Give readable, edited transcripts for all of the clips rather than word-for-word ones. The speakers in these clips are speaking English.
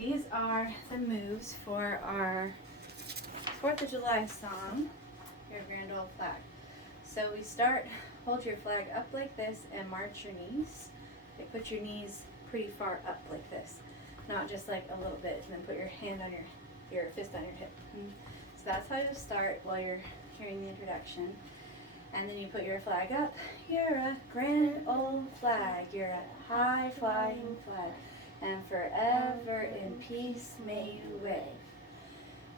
these are the moves for our 4th of July song, your grand old flag. So we start, hold your flag up like this and march your knees. Okay, put your knees pretty far up like this, not just like a little bit, and then put your hand on your fist on your hip. So that's how you start while you're hearing the introduction. And then you put your flag up. You're a grand old flag, you're a high flying flag, and forever in peace may you wave.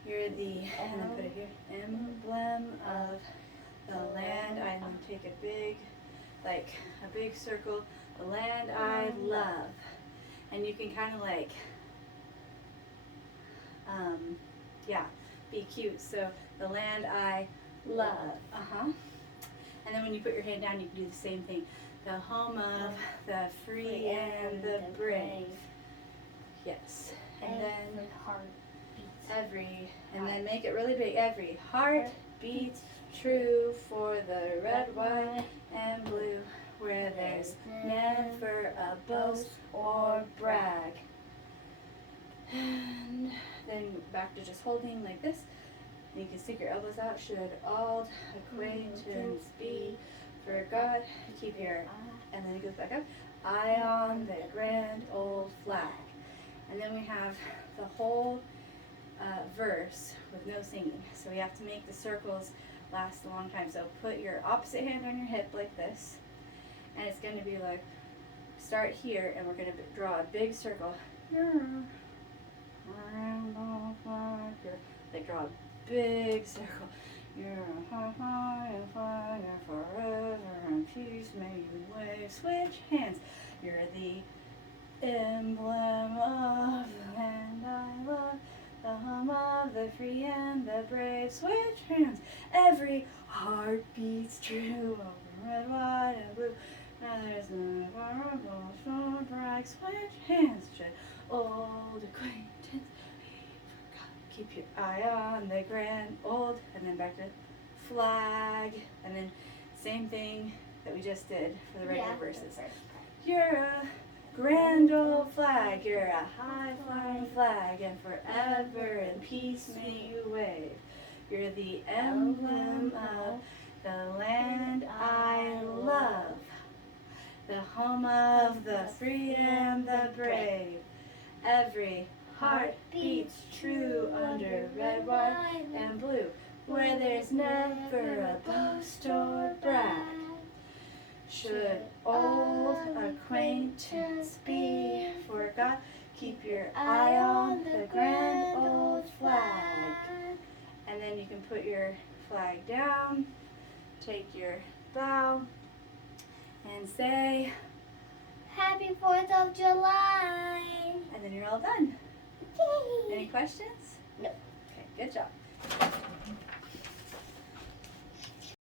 You're the, and then put it here, emblem of the land. I then take a big circle, the land I love. And you can kind of like, be cute. So the land I love. And then when you put your hand down, you can do the same thing. The home of the free and the brave. Yes. And then and then make it really big. Every heart beats true for the red, white, and blue, where there's never a boast or brag. And then back to just holding like this. You can stick your elbows out. Should all acquaintance be forgot, keep your, and then it goes back up. Eye on the grand old flag. And then we have the whole verse with no singing. So we have to make the circles last a long time. So put your opposite hand on your hip like this. And it's going to be like, start here, and we're going to draw a big circle. Like draw a big circle. You're a high and fire forever, and peace may you wave. Switch hands. You're the emblem of the land I love, the home of the free and the brave. Switch hands. Every heart beats true over red, white, and blue. Now there's no horrible brag. Switch hands. Should old acquaintance be forgot. Keep your eye on the grand old, and then back to flag, and then same thing that we just did for the regular verses. You're a grand old flag, you're a high flying flag, and forever in peace may you wave. You're the emblem of the land I love, the home of the free and the brave. Every heart beats true under red, white, and blue, where there's never a boast or brag. Should old acquaintance be forgot, keep your eye on the grand old flag. And then you can put your flag down, take your bow, and say, Happy 4th of July! And then you're all done. Any questions? No. Okay, good job.